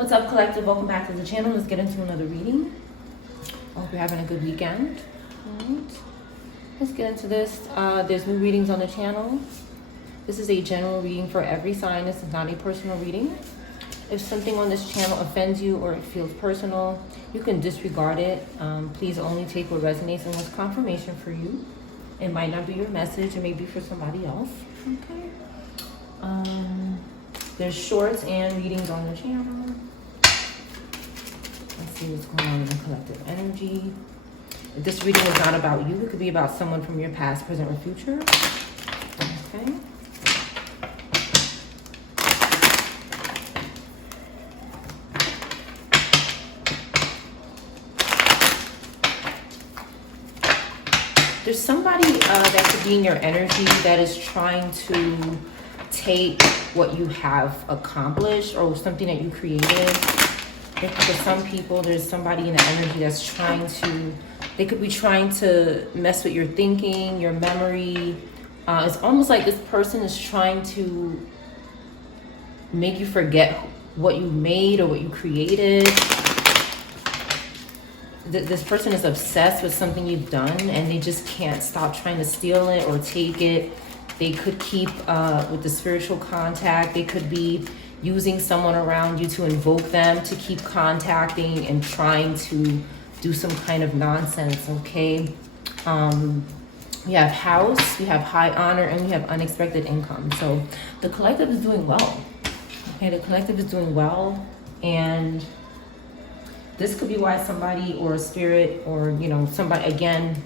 What's up, collective? Welcome back to the channel. Let's get into another reading. I hope you're having a good weekend. All right. Let's get into this. There's new readings on the channel. This is a general reading for every sign. This is not a personal reading. If something on this channel offends you or it feels personal, you can disregard it. Please only take what resonates and what's confirmation for you. It might not be your message. It may be for somebody else. Okay. There's shorts and readings on the channel. Let's see what's going on in the collective energy. If this reading is not about you, it could be about someone from your past, present, or future. Okay. There's somebody that could be in your energy that is trying to take what you have accomplished or something that you created. For some people, there's somebody in the energy that's trying to, they could be trying to mess with your thinking, your memory. It's almost like this person is trying to make you forget what you made or what you created. This person is obsessed with something you've done and they just can't stop trying to steal it or take it. They could keep with the spiritual contact. They could be using someone around you to invoke them to keep contacting and trying to do some kind of nonsense, okay? We have house, we have high honor, and we have unexpected income. So the collective is doing well, okay? The collective is doing well, and this could be why somebody or a spirit or, you know, somebody, again,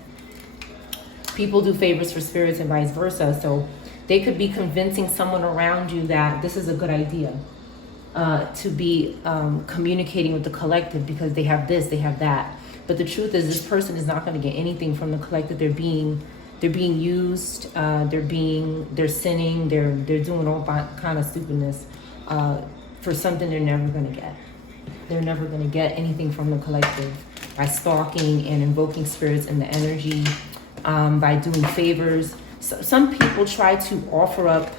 people do favors for spirits and vice versa. So they could be convincing someone around you that this is a good idea to be communicating with the collective because they have this, they have that. But the truth is, this person is not going to get anything from the collective. They're being used. They're sinning. They're doing all kind of stupidness for something they're never going to get. They're never going to get anything from the collective by stalking and invoking spirits in the energy, by doing favors. So some people try to offer up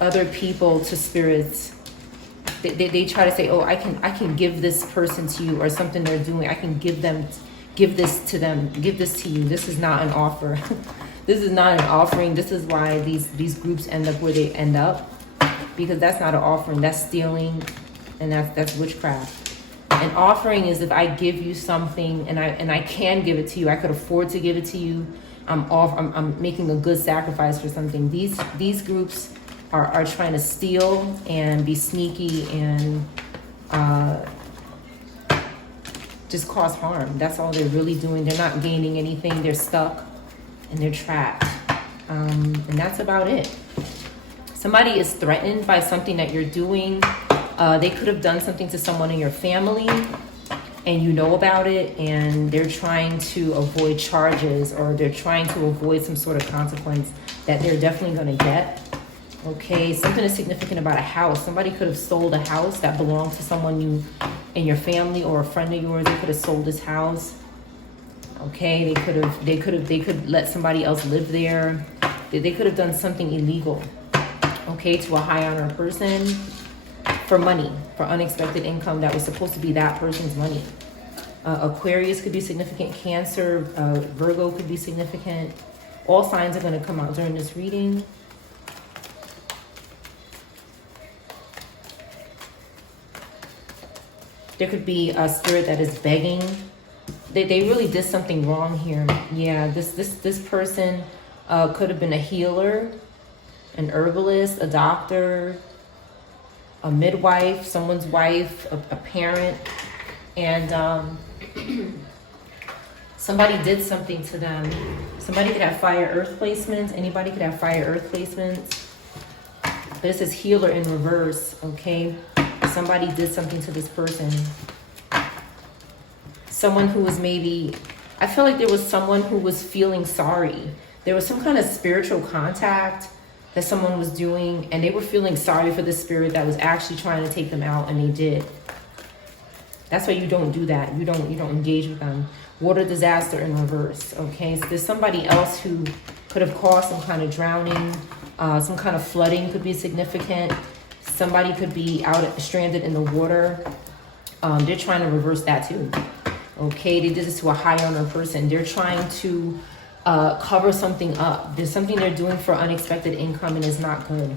other people to spirits. They try to say, oh, I can give this person to you, or something they're doing, I can give this to them, give this to you. This is not an offer. This is not an offering. This is why these groups end up where they end up, because that's not an offering. That's stealing, and that's witchcraft. An offering is if I give you something and I can give it to you. I could afford to give it to you. I'm making a good sacrifice for something. These groups are trying to steal and be sneaky and just cause harm. That's all they're really doing. They're not gaining anything. They're stuck and they're trapped. And that's about it. Somebody is threatened by something that you're doing. They could have done something to someone in your family and you know about it, and they're trying to avoid charges, or they're trying to avoid some sort of consequence that they're definitely going to get. Okay, something is significant about a house. Somebody could have sold a house that belonged to someone you in your family or a friend of yours. They could have sold this house. Okay, they could let somebody else live there. They could have done something illegal, okay, to a high honor person. For money, for unexpected income that was supposed to be that person's money. Aquarius could be significant. Cancer, Virgo could be significant. All signs are going to come out during this reading. There could be a spirit that is begging. They really did something wrong here. Yeah, this person could have been a healer, an herbalist, a doctor, a midwife, someone's wife, a parent, and somebody did something to them. Somebody could have fire earth placements. Anybody could have fire earth placements. But it says healer in reverse, okay? Somebody did something to this person. Someone who was maybe, I feel like there was someone who was feeling sorry. There was some kind of spiritual contact that someone was doing, and they were feeling sorry for the spirit that was actually trying to take them out, and they did. That's why you don't do that. You don't engage with them. Water disaster in reverse, okay? So there's somebody else who could have caused some kind of drowning, some kind of flooding could be significant. Somebody could be out stranded in the water. They're trying to reverse that too. Okay, they did this to a high honor person. They're trying to cover something up. There's something they're doing for unexpected income and it's not good.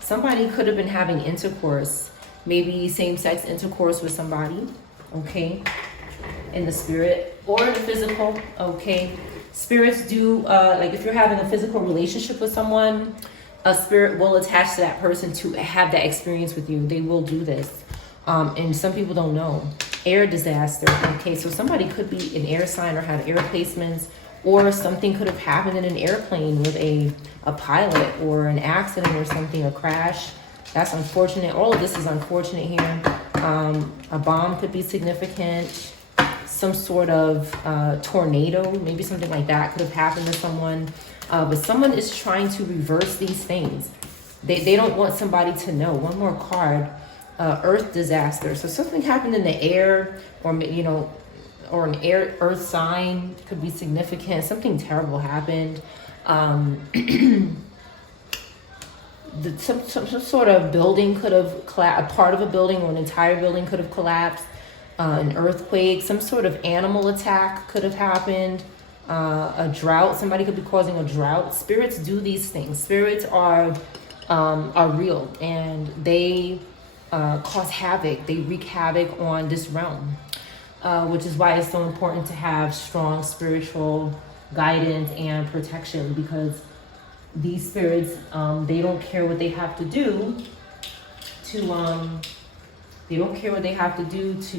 Somebody could have been having intercourse, maybe same-sex intercourse with somebody, okay, in the spirit or in the physical, okay. Spirits do, like if you're having a physical relationship with someone, a spirit will attach to that person to have that experience with you. They will do this. And some people don't know. Air disaster, okay, so somebody could be an air sign or have air placements, or something could have happened in an airplane with a pilot, or an accident or something, a crash. That's unfortunate. All of this is unfortunate here. A bomb could be significant. Some sort of tornado, maybe something like that could have happened to someone. But someone is trying to reverse these things. They don't want somebody to know. One more card, earth disaster. So something happened in the air, or or an earth sign could be significant. Something terrible happened. Some sort of building could have collapsed. A part of a building or an entire building could have collapsed. An earthquake, some sort of animal attack could have happened. A drought, somebody could be causing a drought. Spirits do these things. Spirits are real, and they cause havoc. They wreak havoc on this realm, which is why it's so important to have strong spiritual guidance and protection, because these spirits, they don't care what they have to do to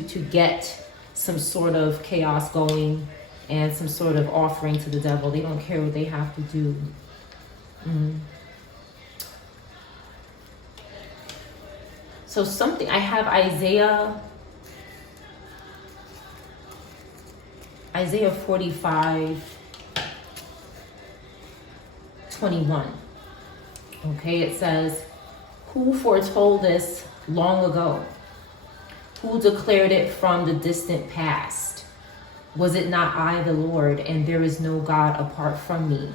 to get some sort of chaos going and some sort of offering to the devil. They don't care what they have to do. So something, I have Isaiah 45:21. Okay, it says, "Who foretold this long ago? Who declared it from the distant past? Was it not I, the Lord, and there is no God apart from me?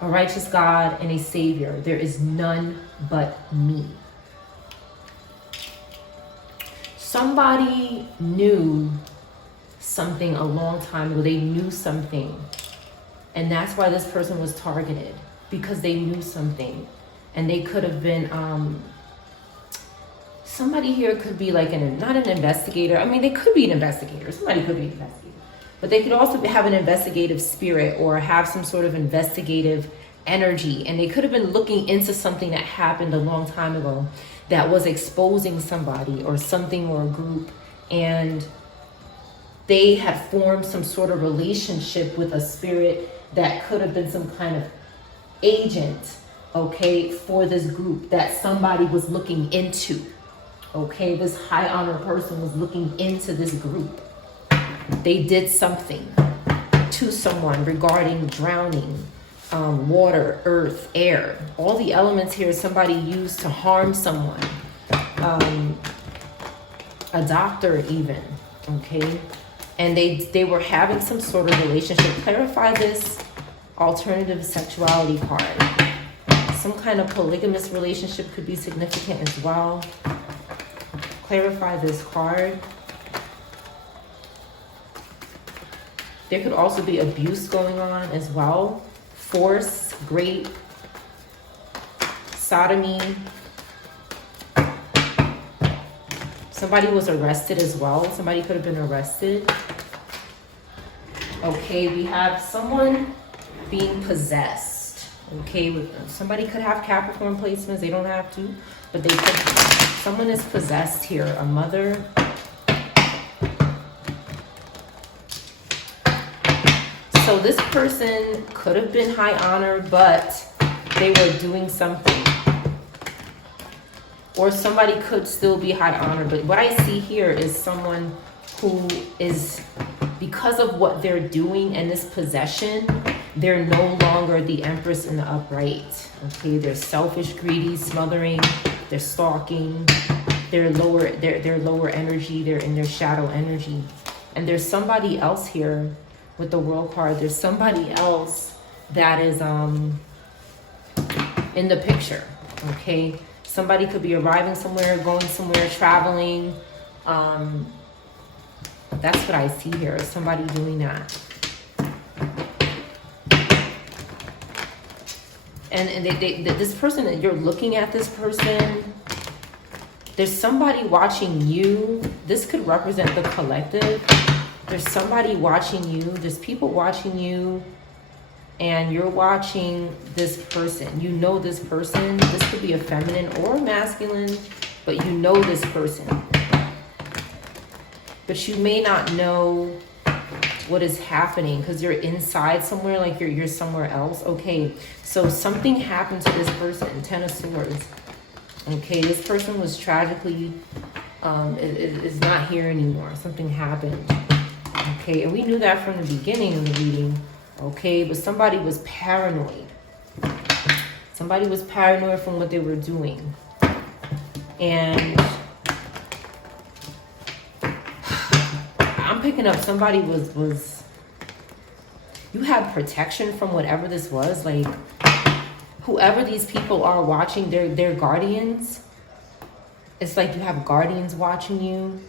A righteous God and a Savior, there is none but me." Somebody knew something a long time ago. They knew something. And that's why this person was targeted, because they knew something. And they could have been... somebody here could be like not an investigator. I mean, they could be an investigator. Somebody could be an investigator. But they could also have an investigative spirit or have some sort of investigative energy. And they could have been looking into something that happened a long time ago that was exposing somebody or something or a group. And they had formed some sort of relationship with a spirit that could have been some kind of agent, okay, for this group that somebody was looking into. Okay, this high honor person was looking into this group. They did something to someone regarding drowning, water, earth, air. All the elements here somebody used to harm someone. A doctor even, okay? And they were having some sort of relationship. Clarify this alternative sexuality card. Some kind of polygamous relationship could be significant as well. Clarify this card. There could also be abuse going on as well. Force, rape, sodomy. Somebody was arrested as well. Somebody could have been arrested. Okay, we have someone being possessed. Okay, somebody could have Capricorn placements. They don't have to, but they could. Someone is possessed here. A mother. So this person could have been high honor, but they were doing something. Or somebody could still be high honor. But what I see here is someone who is, because of what they're doing and this possession, they're no longer the Empress in the upright. Okay, they're selfish, greedy, smothering, they're stalking, they're lower energy, they're in their shadow energy. And there's somebody else here with the World card. There's somebody else that is in the picture. Okay. Somebody could be arriving somewhere, going somewhere, traveling. That's what I see here, somebody doing that. And this person that you're looking at, this person, there's somebody watching you. This could represent the collective. There's somebody watching you. There's people watching you. And you're watching this person. You know this person. This could be a feminine or masculine, but you know this person. But you may not know what is happening because you're inside somewhere, like you're somewhere else. Okay, so something happened to this person, 10 of Swords. Okay, this person was tragically, is not here anymore. Something happened. Okay, and we knew that from the beginning of the reading. Okay, but somebody was paranoid. Somebody was paranoid from what they were doing. And I'm picking up somebody was you had protection from whatever this was. Like, whoever these people are watching, they're guardians. It's like you have guardians watching you.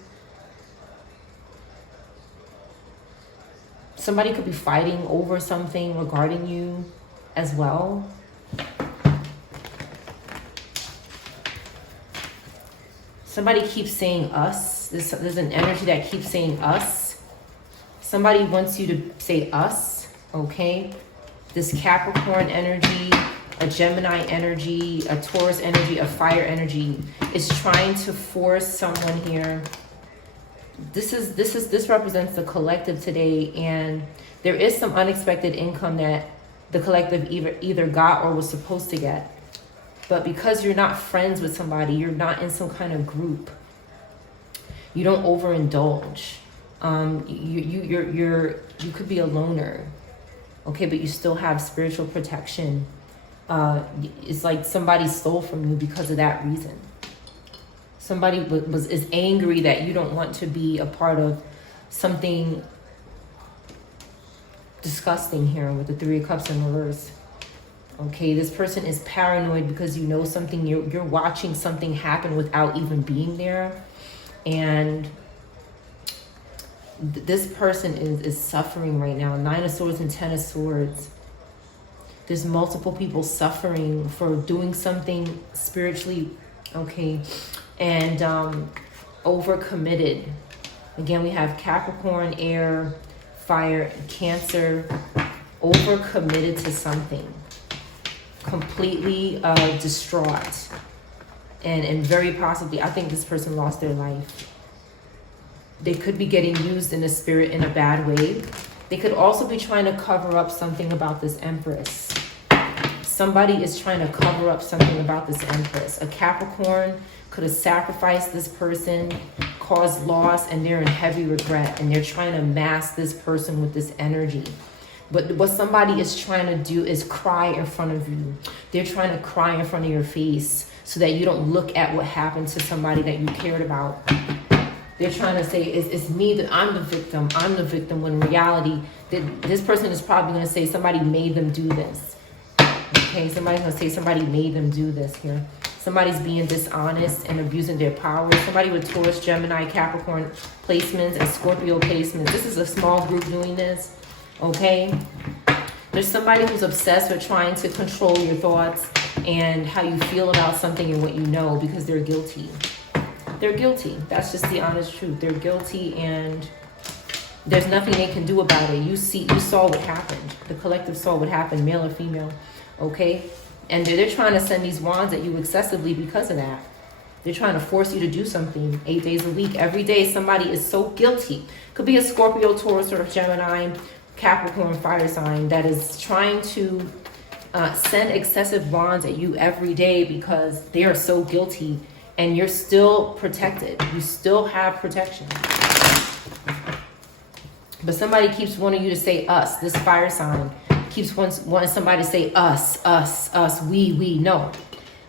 Somebody could be fighting over something regarding you as well. Somebody keeps saying us. There's an energy that keeps saying us. Somebody wants you to say us, okay? This Capricorn energy, a Gemini energy, a Taurus energy, a fire energy is trying to force someone here. This represents the collective today, and there is some unexpected income that the collective either got or was supposed to get. But because you're not friends with somebody, you're not in some kind of group, you don't overindulge. You could be a loner, okay, but you still have spiritual protection. It's like somebody stole from you because of that reason. Somebody is angry that you don't want to be a part of something disgusting here with the Three of Cups in reverse. Okay, this person is paranoid because you know something, you're watching something happen without even being there. And this person is suffering right now. 9 of Swords and 10 of Swords. There's multiple people suffering for doing something spiritually, okay, and overcommitted. Again, we have Capricorn, air, fire, Cancer, overcommitted to something. Completely distraught. And very possibly, I think this person lost their life. They could be getting used in the spirit in a bad way. They could also be trying to cover up something about this Empress. Somebody is trying to cover up something about this Empress. A Capricorn could have sacrificed this person, caused loss, and they're in heavy regret. And they're trying to mask this person with this energy. But what somebody is trying to do is cry in front of you. They're trying to cry in front of your face so that you don't look at what happened to somebody that you cared about. They're trying to say, it's me, that I'm the victim, when in reality, this person is probably going to say somebody made them do this. Okay, somebody's going to say somebody made them do this here. Somebody's being dishonest and abusing their power. Somebody with Taurus, Gemini, Capricorn placements and Scorpio placements. This is a small group doing this, okay? There's somebody who's obsessed with trying to control your thoughts and how you feel about something and what you know because they're guilty. They're guilty. That's just the honest truth. They're guilty and there's nothing they can do about it. You saw what happened. The collective saw what happened, male or female, okay? And they're trying to send these wands at you excessively because of that. They're trying to force you to do something 8 days a week. Every day somebody is so guilty. Could be a Scorpio, Taurus, or Gemini, Capricorn, fire sign that is trying to send excessive wands at you every day because they are so guilty. And you're still protected. You still have protection. But somebody keeps wanting you to say us. This fire sign keeps wanting somebody to say us, we. No.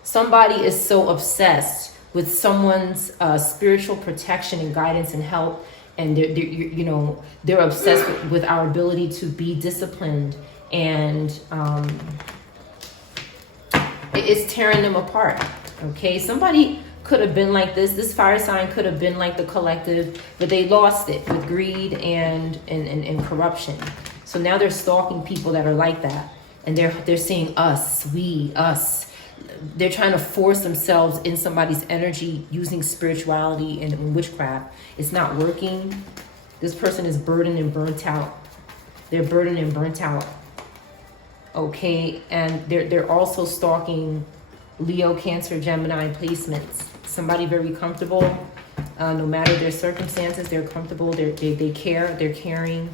Somebody is so obsessed with someone's spiritual protection and guidance and help. And they're obsessed with our ability to be disciplined. And it's tearing them apart. Okay, somebody could have been like this. This fire sign could have been like the collective, but they lost it with greed and corruption. So now they're stalking people that are like that. And they're seeing us, we, us. They're trying to force themselves in somebody's energy using spirituality and witchcraft. It's not working. This person is burdened and burnt out. They're burdened and burnt out. Okay, and they're also stalking Leo, Cancer, Gemini placements. Somebody very comfortable, no matter their circumstances, they're comfortable, they care, they're caring,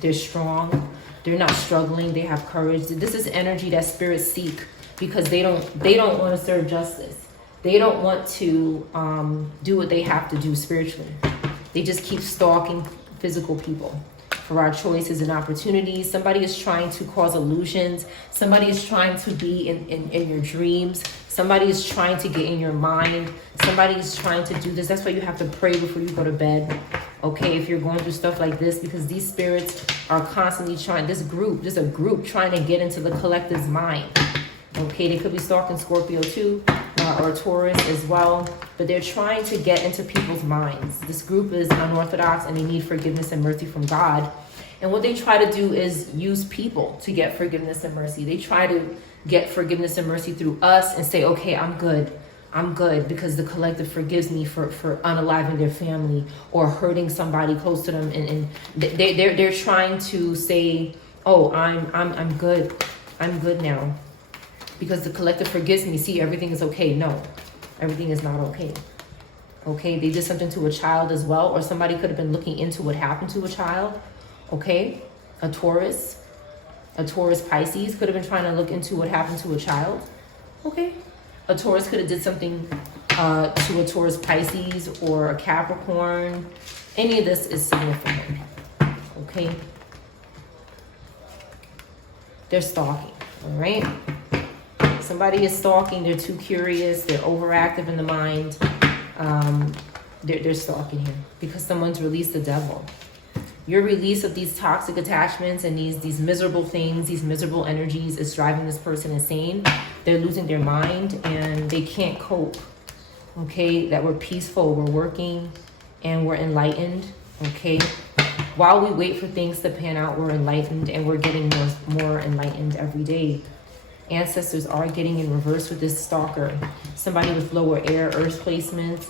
they're strong, they're not struggling, they have courage. This is energy that spirits seek because they don't want to serve justice. They don't want to do what they have to do spiritually. They just keep stalking physical people for our choices and opportunities. Somebody is trying to cause illusions. Somebody is trying to be in your dreams. Somebody is trying to get in your mind. Somebody is trying to do this. That's why you have to pray before you go to bed. Okay, if you're going through stuff like this, because these spirits are constantly trying, there's a group trying to get into the collective's mind. Okay, they could be stalking Scorpio too, or Taurus as well, but they're trying to get into people's minds. This group is unorthodox and they need forgiveness and mercy from God. And what they try to do is use people to get forgiveness and mercy. They try to get forgiveness and mercy through us and say, okay, I'm good because the collective forgives me for unaliving their family or hurting somebody close to them. And they're trying to say, oh, I'm good. I'm good now. Because the collective forgives me. See, everything is okay. No, everything is not okay. Okay, they did something to a child as well, or somebody could have been looking into what happened to a child. Okay, a Taurus Pisces could have been trying to look into what happened to a child. Okay, a Taurus could have did something to a Taurus Pisces or a Capricorn. Any of this is significant. Okay, they're stalking. All right. Somebody is stalking, they're too curious, they're overactive in the mind. They're stalking here because someone's released the devil. Your release of these toxic attachments and these miserable things, these miserable energies is driving this person insane. They're losing their mind and they can't cope. Okay, that we're peaceful, we're working, and we're enlightened. Okay, while we wait for things to pan out, we're enlightened and we're getting more enlightened every day. Ancestors are getting in reverse with this stalker. Somebody with lower air, earth placements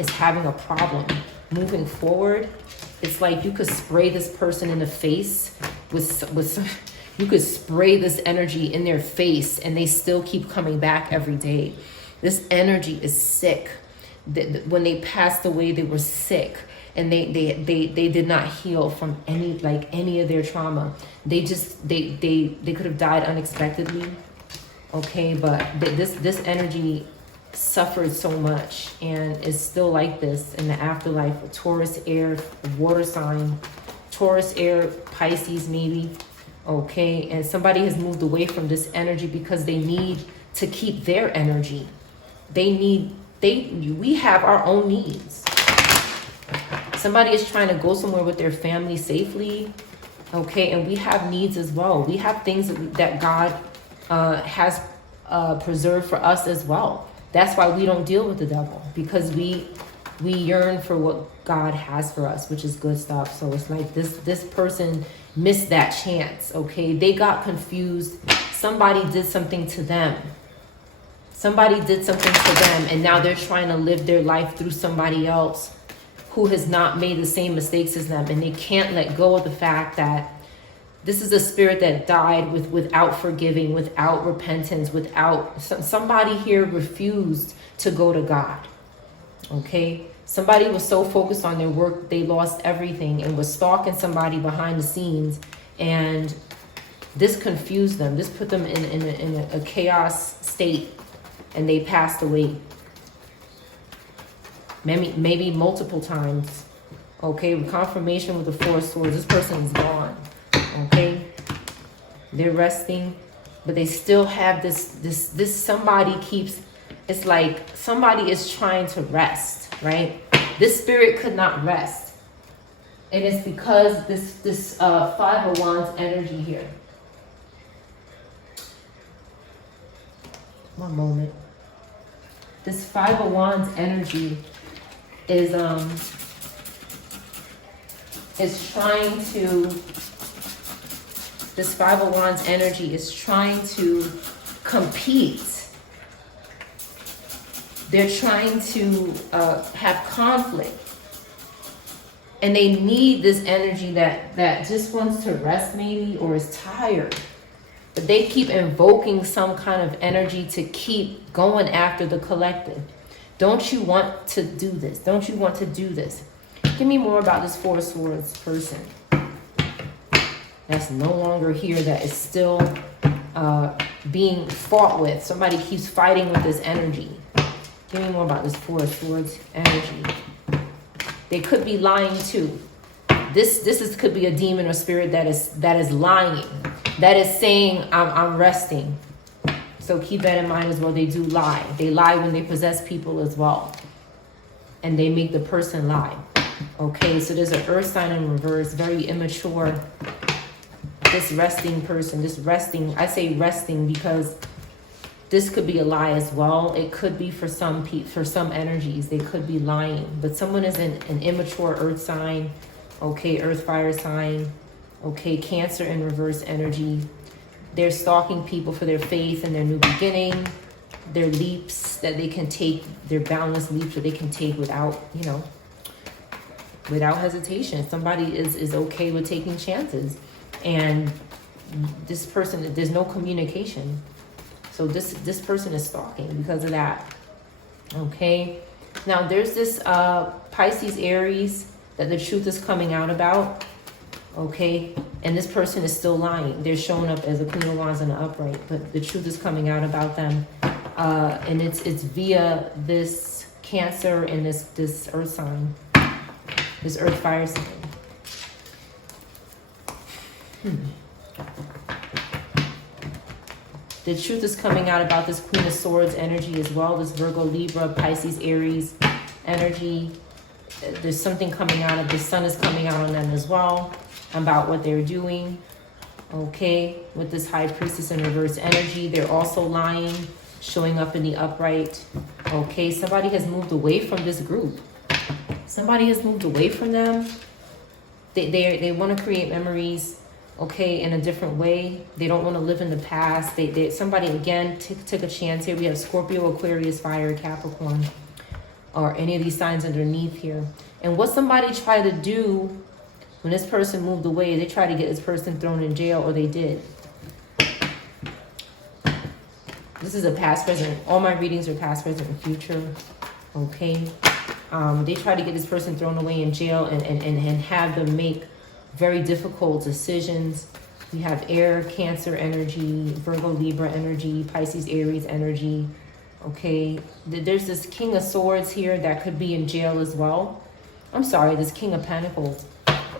is having a problem. Moving forward, it's like you could spray this person in the face you could spray this energy in their face and they still keep coming back every day. This energy is sick. When they passed away, they were sick. And they did not heal from any of their trauma. They could have died unexpectedly. Okay, but this energy suffered so much and is still like this in the afterlife. Taurus air, water sign, Taurus air, Pisces maybe. Okay, and somebody has moved away from this energy because they need to keep their energy. We have our own needs. Somebody is trying to go somewhere with their family safely, okay? And we have needs as well. We have things that God has preserved for us as well. That's why we don't deal with the devil, because we yearn for what God has for us, which is good stuff. So it's like this person missed that chance, okay? They got confused. Somebody did something to them. Somebody did something to them, and now they're trying to live their life through somebody else who has not made the same mistakes as them, and they can't let go of the fact that this is a spirit that died without forgiving, without repentance, without somebody here refused to go to God. Okay, somebody was so focused on their work they lost everything and was stalking somebody behind the scenes, and this confused them. This put them in a chaos state, and they passed away. Maybe multiple times. Okay, with confirmation with the Four of Swords, this person is gone. Okay, they're resting, but they still have this somebody keeps. It's like somebody is trying to rest, right? This spirit could not rest, and it's because this Five of Wands energy here. One moment. This Five of Wands energy is trying to, this Five of Wands energy is trying to compete. They're trying to have conflict. And they need this energy that just wants to rest maybe, or is tired. But they keep invoking some kind of energy to keep going after the collective. Don't you want to do this? Don't you want to do this? Give me more about this Four of Swords person that's no longer here, that is still being fought with. Somebody keeps fighting with this energy. Give me more about this Four of Swords energy. They could be lying too. This could be a demon or spirit that is lying, that is saying I'm resting. So keep that in mind as well. They do lie. They lie when they possess people as well, and they make the person lie. Okay, so there's an earth sign in reverse, very immature. This resting person, this resting, I say resting because this could be a lie as well. It could be for some energies, they could be lying. But someone is in an immature earth sign, okay, earth fire sign, okay, Cancer in reverse energy. They're stalking people for their faith and their new beginning, their leaps that they can take, their boundless leaps that they can take without, you know, without hesitation. Somebody is okay with taking chances. And this person, there's no communication. So this person is stalking because of that. Okay. Now there's this Pisces, Aries that the truth is coming out about. Okay. And this person is still lying. They're showing up as a Queen of Wands in the upright, but the truth is coming out about them. And it's via this Cancer and this earth sign, this earth fire sign. The truth is coming out about this Queen of Swords energy as well. This Virgo, Libra, Pisces, Aries energy. There's something coming out of the sun is coming out on them as well about what they're doing. Okay, with this High Priestess in reverse energy, they're also lying, showing up in the upright. Okay, somebody has moved away from this group. Somebody has moved away from them. They want to create memories, okay, in a different way. They don't want to live in the past. Somebody, again, took a chance here. We have Scorpio, Aquarius, Fire, Capricorn, or any of these signs underneath here. And what somebody tried to do when this person moved away, they tried to get this person thrown in jail, or they did. This is a past, present. All my readings are past, present, and future. Okay. They tried to get this person thrown away in jail and have them make very difficult decisions. We have air, Cancer energy, Virgo, Libra energy, Pisces, Aries energy. Okay. There's this King of Swords here that could be in jail as well. I'm sorry, this King of Pentacles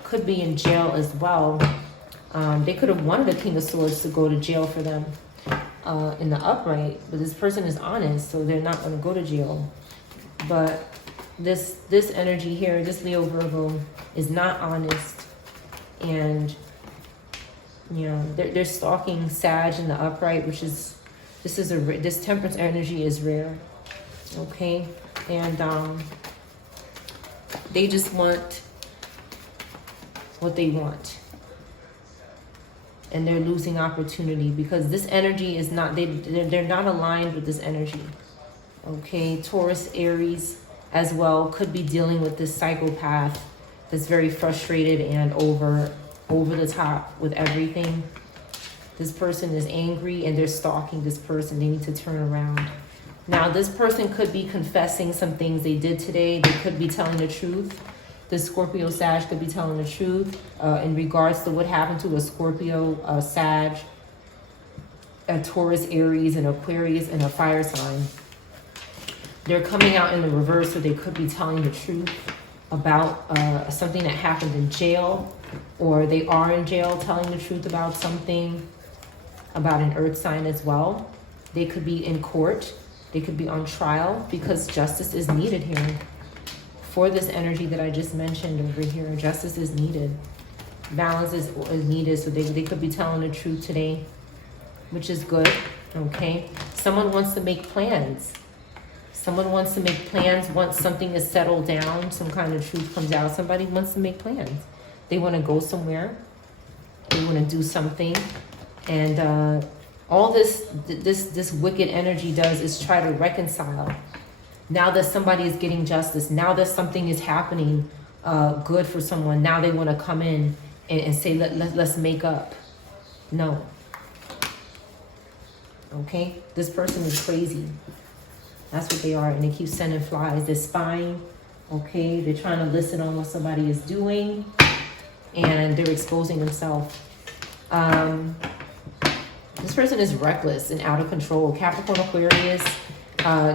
could be in jail as well. They could have wanted the King of Swords to go to jail for them in the upright, but this person is honest, so they're not going to go to jail. But this energy here, this Leo Virgo, is not honest, and you know they're stalking Sag in the upright, which is this Temperance energy is rare. Okay, and they just want what they want, and they're losing opportunity because this energy is not, they're not aligned with this energy. Okay, Taurus, Aries as well could be dealing with this psychopath that's very frustrated and over the top with everything. This person is angry and they're stalking this person. They need to turn around. Now this person could be confessing some things they did today. They could be telling the truth. The Scorpio Sag could be telling the truth in regards to what happened to a Scorpio Sag, a Taurus, Aries, and Aquarius, and a fire sign. They're coming out in the reverse, so they could be telling the truth about something that happened in jail, or they are in jail telling the truth about something, about an earth sign as well. They could be in court. They could be on trial because justice is needed here. For this energy that I just mentioned over here, justice is needed. Balance is needed, so they could be telling the truth today, which is good, okay? Someone wants to make plans. Someone wants to make plans once something is settled down, some kind of truth comes out. Somebody wants to make plans. They want to go somewhere. They want to do something. And all this wicked energy does is try to reconcile. Now that somebody is getting justice, now that something is happening good for someone, now they want to come in and say, let's make up. No. Okay? This person is crazy. That's what they are. And they keep sending flies. They're spying. Okay? They're trying to listen on what somebody is doing. And they're exposing themselves. This person is reckless and out of control. Capricorn, Aquarius.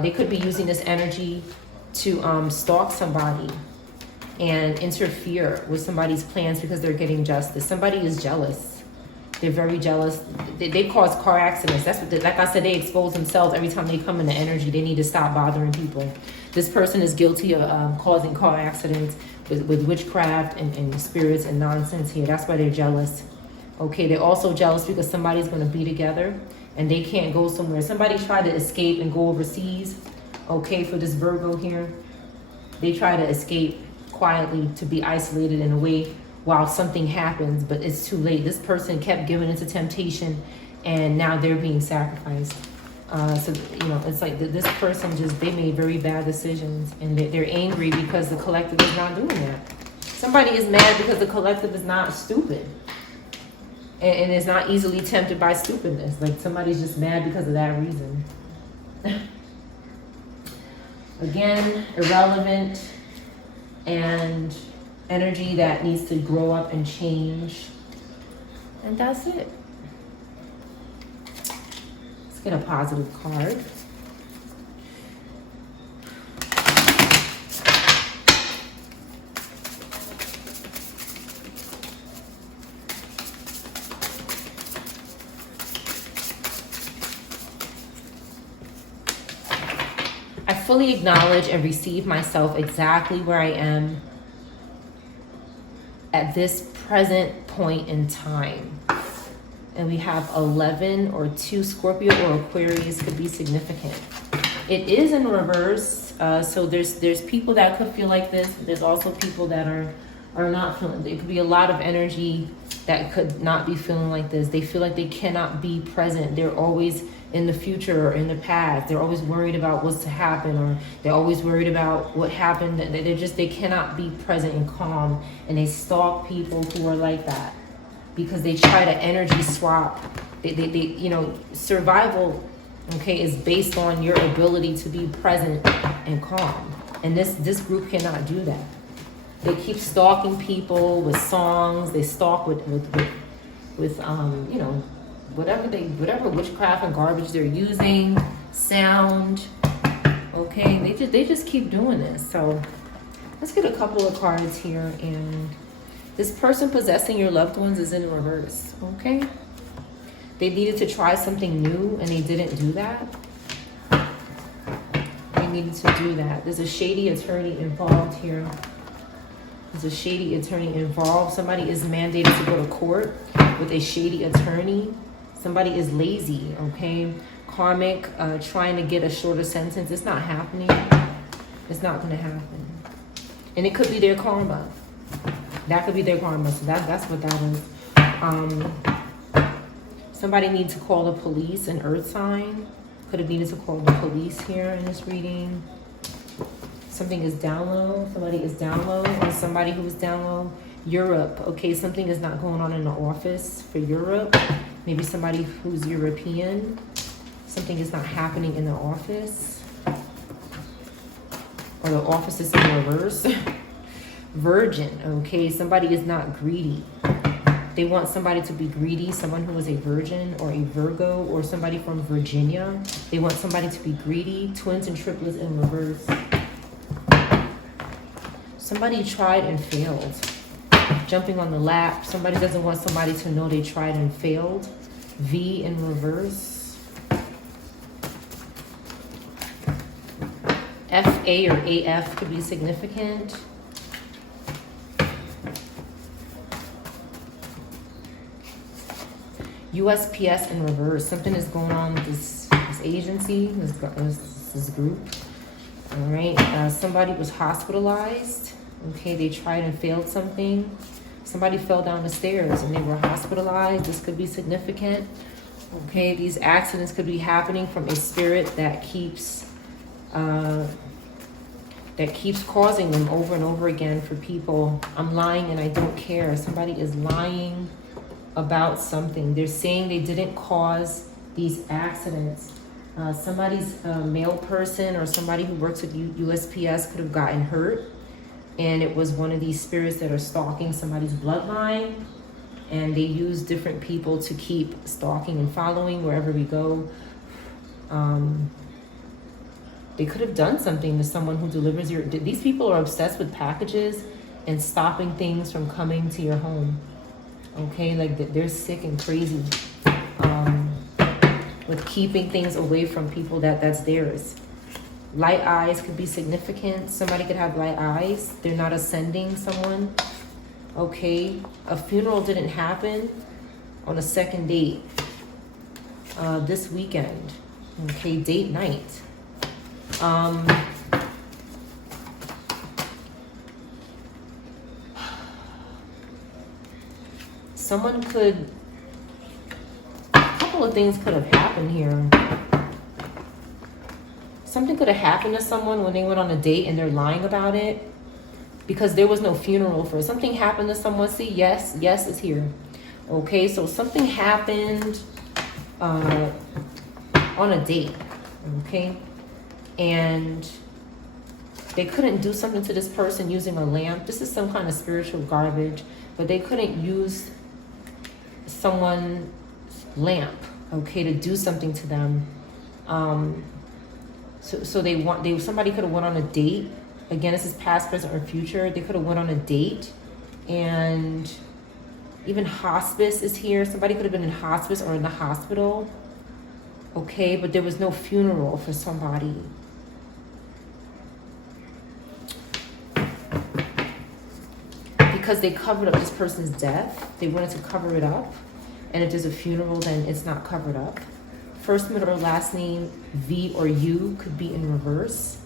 They could be using this energy to stalk somebody and interfere with somebody's plans because they're getting justice. Somebody is jealous. They're very jealous. They cause car accidents. That's what like I said, they expose themselves every time they come into energy. They need to stop bothering people. This person is guilty of causing car accidents with witchcraft and spirits and nonsense here. That's why they're jealous. Okay, they're also jealous because somebody's going to be together and they can't go somewhere. Somebody tried to escape and go overseas. Okay, for this Virgo here. They try to escape quietly to be isolated in a way while something happens, but it's too late. This person kept giving into temptation and now they're being sacrificed. So, you know, it's like this person they made very bad decisions and they're angry because the collective is not doing that. Somebody is mad because the collective is not stupid and is not easily tempted by stupidness. Like somebody's just mad because of that reason. Again, irrelevant and energy that needs to grow up and change. And that's it. Let's get a positive card. I fully acknowledge and receive myself exactly where I am at this present point in time. And we have 11 or 2. Scorpio or Aquarius could be significant. It is in reverse. So there's people that could feel like this. There's also people that are not feeling. It could be a lot of energy that could not be feeling like this. They feel like they cannot be present. They're always in the future or in the past. They're always worried about what's to happen, or they're always worried about what happened. They cannot be present and calm, and they stalk people who are like that because they try to energy swap. They you know, survival, okay, is based on your ability to be present and calm, and this group cannot do that. They keep stalking people with songs. They stalk with you know, whatever witchcraft and garbage they're using, sound. Okay, they just keep doing this. So let's get a couple of cards here. And this person possessing your loved ones is in reverse. Okay, they needed to try something new and they didn't do that. They needed to do that. There's a shady attorney involved here. There's a shady attorney involved. Somebody is mandated to go to court with a shady attorney. Somebody is lazy, okay? Karmic, trying to get a shorter sentence. It's not happening. It's not going to happen. And it could be their karma. That could be their karma. So that's what that is. Somebody needs to call the police, an earth sign. Could have needed to call the police here in this reading. Something is down low. Somebody is down low, or somebody who is down low. Europe, okay, something is not going on in the office for Europe. Maybe somebody who's European. Something is not happening in the office. Or the office is in reverse. Virgin, okay, somebody is not greedy. They want somebody to be greedy, someone who is a virgin or a Virgo or somebody from Virginia. They want somebody to be greedy. Twins and triplets in reverse. Somebody tried and failed. Jumping on the lap. Somebody doesn't want somebody to know they tried and failed. V in reverse. FA or AF could be significant. USPS in reverse. Something is going on with this agency, this group. All right, somebody was hospitalized. Okay, they tried and failed something. Somebody fell down the stairs and they were hospitalized. This could be significant. Okay, these accidents could be happening from a spirit that keeps causing them over and over again for people. I'm lying and I don't care. Somebody is lying about something. They're saying they didn't cause these accidents. Somebody's male person or somebody who works at USPS could have gotten hurt, and it was one of these spirits that are stalking somebody's bloodline, and they use different people to keep stalking and following wherever we go. They could have done something to someone who delivers your... These people are obsessed with packages and stopping things from coming to your home. Okay, like they're sick and crazy with keeping things away from people that's theirs. Light eyes could be significant. Somebody could have light eyes. They're not ascending someone. Okay, a funeral didn't happen on a second date this weekend. Okay, date night. Someone could... A couple of things could have happened here. Something could have happened to someone when they went on a date and they're lying about it because there was no funeral for it. Something happened to someone. See, yes is here. Okay, so something happened on a date. Okay, and they couldn't do something to this person using a lamp. This is some kind of spiritual garbage, but they couldn't use someone's lamp, okay, to do something to them. So somebody could have went on a date. Again, this is past, present, or future. They could have went on a date, and even hospice is here. Somebody could have been in hospice or in the hospital. Okay, but there was no funeral for somebody. Because they covered up this person's death. They wanted to cover it up. And if there's a funeral, then it's not covered up. First, middle, or last name, V or U, could be in reverse.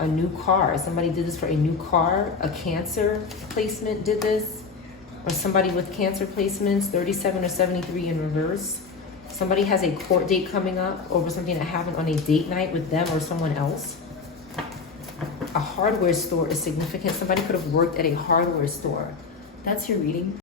A new car. Somebody did this for a new car. A cancer placement did this. Or somebody with cancer placements, 37 or 73 in reverse. Somebody has a court date coming up over something that happened on a date night with them or someone else. A hardware store is significant. Somebody could have worked at a hardware store. That's your reading.